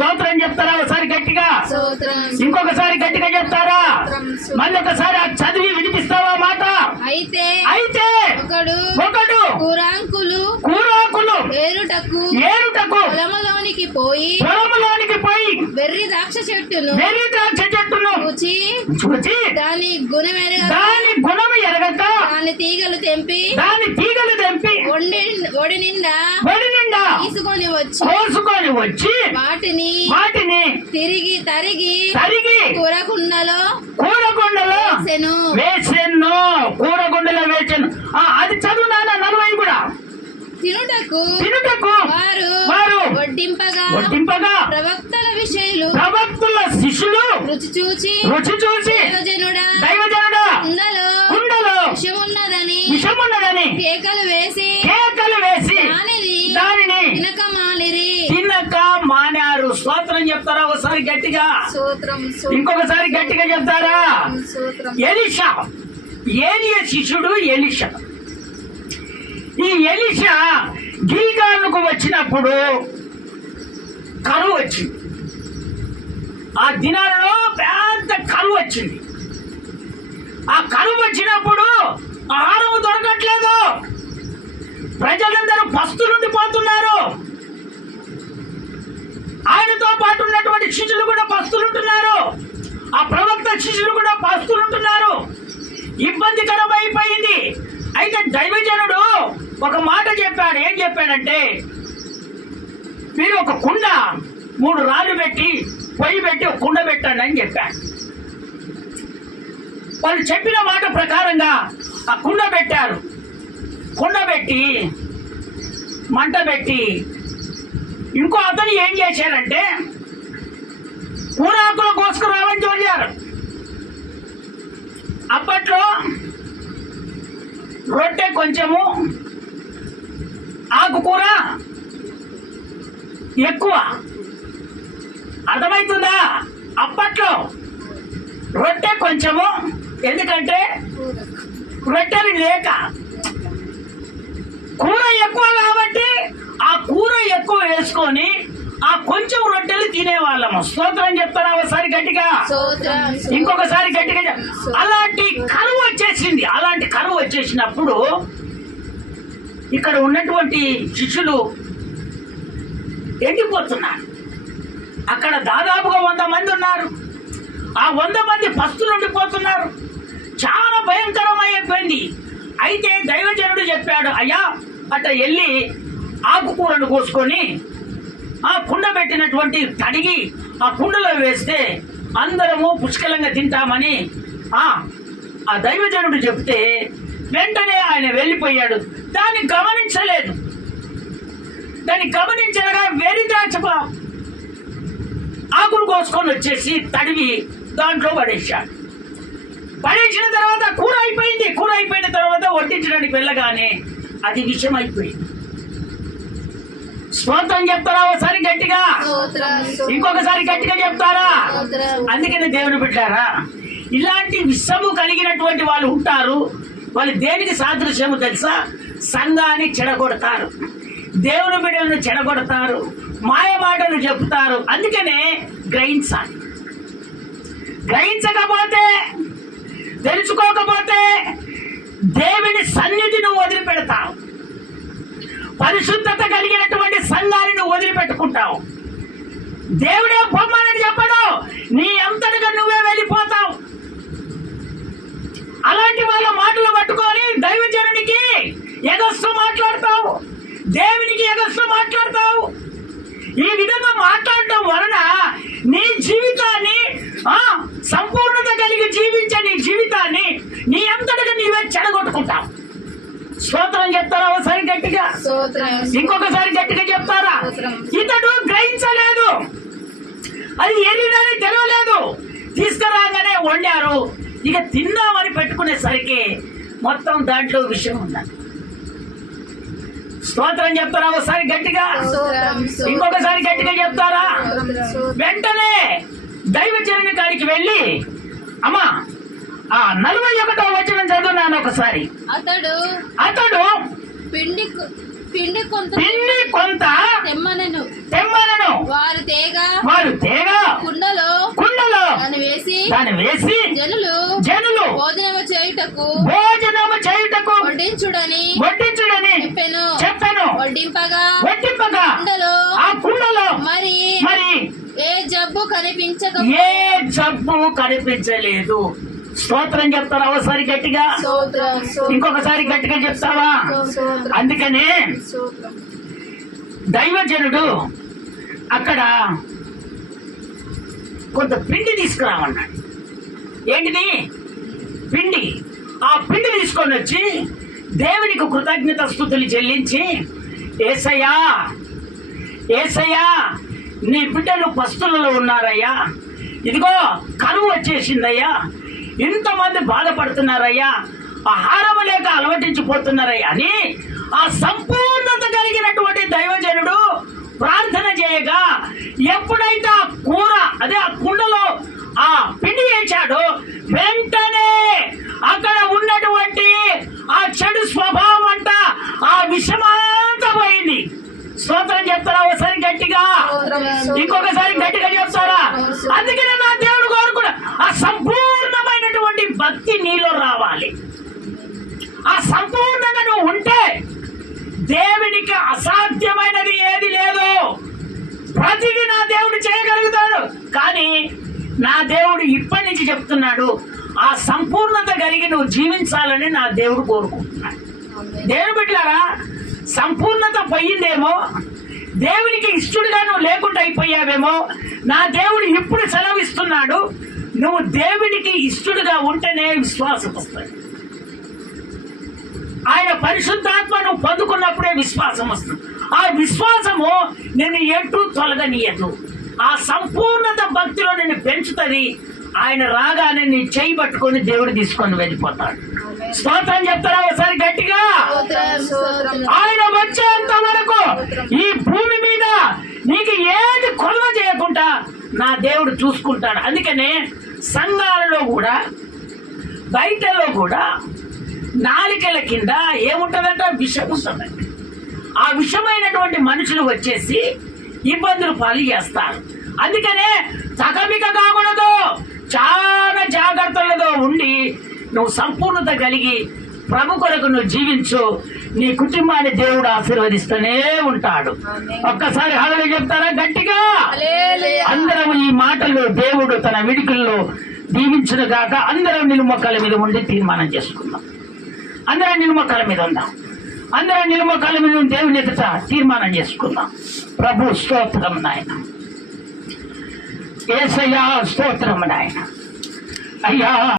స్తోత్రం చెప్తారా ఒకసారి గట్టిగా? ఇంకొకసారి గట్టిగా చెప్తారా? మళ్ళీ ఒకసారి చదివి వినిపిస్తావా మాట? అయితే ఒకడు కూరాకులు ఏరుటకు పొలములోనికి పోయి వెర్రి ద్రాక్ష చెట్టును చూచి దాని గుణం ఎరగక దాని తీగలు తెంపి ఒడి నిండా తీసుకొని వచ్చి వాటిని తిరిగి తరిగి కూరకుండలో వేసెను. కూరగుండలో వేసెను. అది చదువు నాన్న 40 కూడా. తినుటకు వారు వడ్డింపగా ప్రవక్తల శిష్యులు రుచి చూచి దైవజనుడా కుండలో విషమున్నదని కేకలు వేసి దానిని తినక మానారు. స్తోత్రం చెప్తారా ఒకసారి గట్టిగా? ఇంకొకసారి గట్టిగా చెప్తారా? ఎలీషా, ఏలియా శిష్యుడు ఎలీషా. ఈ ఎలీషా గిల్గాలుకు వచ్చినప్పుడు కరువు వచ్చింది. ఆ దినాలలో పెద్ద కరువు వచ్చింది. ఆ కరువు వచ్చినప్పుడు ఆహారం దొరకట్లేదు. ప్రజలందరూ పస్తులుండిపోతున్నారు. ఆయనతో పాటు ఉన్నటువంటి శిష్యులు కూడా పస్తులుంటున్నారు. ఆ ప్రవక్త శిష్యులు కూడా పస్తులుంటున్నారు. ఇబ్బందికరం అయిపోయింది. అయితే దైవజనుడు ఒక మాట చెప్పాడు. ఏం చెప్పాడంటే, మీరు ఒక కుండ 3 రాళ్ళు పెట్టి పొయ్యి పెట్టి ఒక కుండ పెట్టండి అని చెప్పాడు. వాళ్ళు చెప్పిన మాట ప్రకారంగా ఆ కుండ పెట్టారు. కుండ పెట్టి మంట పెట్టి ఇంకో అతను ఏం చేశారంటే కూరాకులు కోసుకురావని చూడారు. అప్పట్లో రొట్టె కొంచెము, ఆకుకూర ఎక్కువ. అర్థమవుతుందా? అప్పట్లో రొట్టె కొంచెము, ఎందుకంటే రొట్టెలు లేక కూర ఎక్కువ కాబట్టి ఆ కూర ఎక్కువ వేసుకొని ఆ కొంచెం రొట్టెలు తినేవాళ్ళము. స్తోత్రం చెప్తారా ఒకసారి గట్టిగా? ఇంకొకసారి గట్టిగా. అలాంటి కరువు వచ్చేసింది. అలాంటి కరువు వచ్చేసినప్పుడు ఇక్కడ ఉన్నటువంటి శిష్యులు ఎండిపోతున్నారు. అక్కడ దాదాపుగా 100 మంది ఉన్నారు. ఆ 100 మంది పస్తులు ఉండిపోతున్నారు. చాలా భయంకరమైపోయింది. అయితే దైవజనుడు చెప్పాడు, అయ్యా అట్ట వెళ్ళి ఆకుకూరను కోసుకొని ఆ కుండ పెట్టినటువంటి కడిగి ఆ కుండలో వేస్తే అందరము పుష్కలంగా తింటామని ఆ దైవజనుడు చెప్తే వెంటనే ఆయన వెళ్ళిపోయాడు. దాన్ని గమనించలేదు. దాన్ని గమనించగా వెర్రి ద్రాక్ష ఆకులు కోసుకొని వచ్చేసి తడివి దాంట్లో పడేశాడు. పడేసిన తర్వాత కూర అయిపోయింది. కూర అయిపోయిన తర్వాత వడ్డించడానికి వెళ్ళగానే అది విషం అయిపోయింది. స్తోత్రం చెప్తారా ఒకసారి గట్టిగా? ఇంకొకసారి గట్టిగా చెప్తారా? అందుకని దేవుని బిడ్డారా, ఇలాంటి విషము కలిగినటువంటి వాళ్ళు ఉంటారు. వాళ్ళు దేనికి సాదృశ్యము తెలుసా? సంఘాన్ని చెడగొడతారు, దేవుని బిడ్డలను చెడగొడతారు, మాయ మాటలు చెప్తారు. అందుకనే గ్రహించాలి. గ్రహించకపోతే, తెలుసుకోకపోతే దేవుని సన్నిధిని వదిలిపెడతావు. పరిశుద్ధత కలిగినటువంటి సంఘాన్ని నువ్వు వదిలిపెట్టుకుంటావు. దేవుడే పొమ్మని చెప్పడు, నీ అంతటిగా నువ్వే వెళ్ళిపోతావు. అలాంటి వాళ్ళ మాటలు పట్టుకొని దైవజనునికి ఎగస్తూ మాట్లాడతావు, దేవునికి ఎగస్తూ మాట్లాడతావు. ఈ విధంగా మాట్లాడటం వలన నీ జీవితాన్ని సంపూర్ణత కలిగి జీవించే నీ జీవితాన్ని నీ అంతటిగా నీవే చెడగొట్టుకుంటావు. స్తోత్రం చెప్తారా ఒకసారి గట్టిగా? ఇంకొకసారి గట్టిగా చెప్తారా? ఇతడు గ్రహించలేదు, అది ఏరిదని తెలియలేదు. తీసుకురాగానే వండారు. ఇక తిందామని పెట్టుకునేసరికి మొత్తం దాంట్లో విషయం ఉన్నది. స్తోత్రం చెప్తారా ఒకసారి గట్టిగా? ఇంకొకసారి గట్టిగా చెప్తారా? వెంటనే దైవజనుని కాడికి వెళ్ళి, అమ్మా 41వ వచనం చదువున్నాను ఒకసారి. అతడు పిండి కొంత తెమ్మనను. వారు తేగా వారు తేగ కుండలో కుండలో దాన్ని వేసి జనులు భోజనము చేయుటకు వడ్డించుడని చెప్పెను. వడ్డింపగా వడ్డింపగా ఆ కుండలో మరి మరి ఏ జబ్బు ఏ జబ్బు కనిపించలేదు. స్తోత్రం చెప్తారా ఒకసారి గట్టిగా? ఇంకొకసారి గట్టిగా చెప్తావా? అందుకనే దైవజనుడు అక్కడ కొంత పిండి తీసుకురామన్నాడు. ఏంటిది? పిండి. ఆ పిండి తీసుకొని వచ్చి దేవునికి కృతజ్ఞత స్తుతులు చెల్లించి, యేసయ్యా యేసయ్యా నీ బిడ్డలు పస్తులలో ఉన్నారయ్యా, ఇదిగో కరువు వచ్చేసిందయ్యా, ఇంతమంది బాధపడుతున్నారయ్యా, ఆహారం లేక అలవటించిపోతున్నారయ్యా అని ఆ సంపూర్ణత కలిగినటువంటి దైవజనుడు ప్రార్థన చేయగా, ఎప్పుడైతే ఆ కూర అదే ఆ కుండలో ఆ పిండి వేశాడో వెంటనే అక్కడ ఉన్నటువంటి ఆ చెడు స్వభావం అంట ఆ విషమంతా పోయింది. స్తోత్రం చెప్తారా ఒకసారి గట్టిగా? ఇంకొకసారి గట్టిగా చెప్తారా? అందుకనే నా దేవుడు కోరుకున్నా ఆ సంపూర్ణమైనటువంటి భక్తి నీలో రావాలి. ఆ సంపూర్ణంగా నువ్వు ఉంటే దేవునికి అసాధ్యమైనది ఏది లేదు. ప్రతిదీ నా దేవుడు చేయగలుగుతాడు. కానీ నా దేవుడు ఇప్పటి నుంచి చెప్తున్నాడు, ఆ సంపూర్ణత కలిగి నువ్వు జీవించాలని నా దేవుడు కోరుకుంటున్నాడు. దేవుడు బిడ్డలారా, సంపూర్ణత పోయిందేమో, దేవునికి ఇష్టడుగా నువ్వు లేకుండా అయిపోయావేమో. నా దేవుడు ఇప్పుడు సెలవిస్తున్నాడు, నువ్వు దేవునికి ఇష్టడుగా ఉంటేనే విశ్వాసం వస్తుంది. ఆయన పరిశుద్ధాత్మ నువ్వు పొందుకున్నప్పుడే విశ్వాసం వస్తుంది. ఆ విశ్వాసము నేను ఎటు తొలగనీయదు. ఆ సంపూర్ణత భక్తిలో నేను పెంచుతుంది. ఆయన రాగానే నీ చేయి పట్టుకొని దేవుడు తీసుకొని వెళ్ళిపోతాడు. స్తోత్రం చెప్తారా ఒకసారి గట్టిగా? ఆయన వచ్చేంత వరకు ఈ భూమి మీద నీకు ఏది కొలువ చేయకుండా నా దేవుడు చూసుకుంటాడు. అందుకనే సంఘాలలో కూడా బయటలో కూడా నాలికల కింద ఏముంటదంట? విషం ఉంటుందండి. ఆ విషమైనటువంటి మనుషులు వచ్చేసి ఇబ్బందులు పాలు చేస్తారు. అందుకనే తగమిక కాకూడదు, చాలా జాగ్రత్తలతో ఉండి నువ్వు సంపూర్ణత కలిగి ప్రభు కొరకు నువ్వు జీవించు. నీ కుటుంబాన్ని దేవుడు ఆశీర్వదిస్తూనే ఉంటాడు. ఒక్కసారి హల్లెలూయా చెప్తారా గట్టిగా? అందరం ఈ మాటలు దేవుడు తన విడికుల్లో దీవించును గాక. అందరం నిలుమొక్కల మీద ఉండి తీర్మానం చేసుకుందాం. అందరం నిలుమొక్కల మీద ఉందాం. అందరం నిలుమొక్కల మీద దేవుని ఎదుట తీర్మానం చేసుకుందాం. ప్రభు స్తోత్రం నాయన, యేసయ్యా స్తోత్రం నాయన. అయ్యా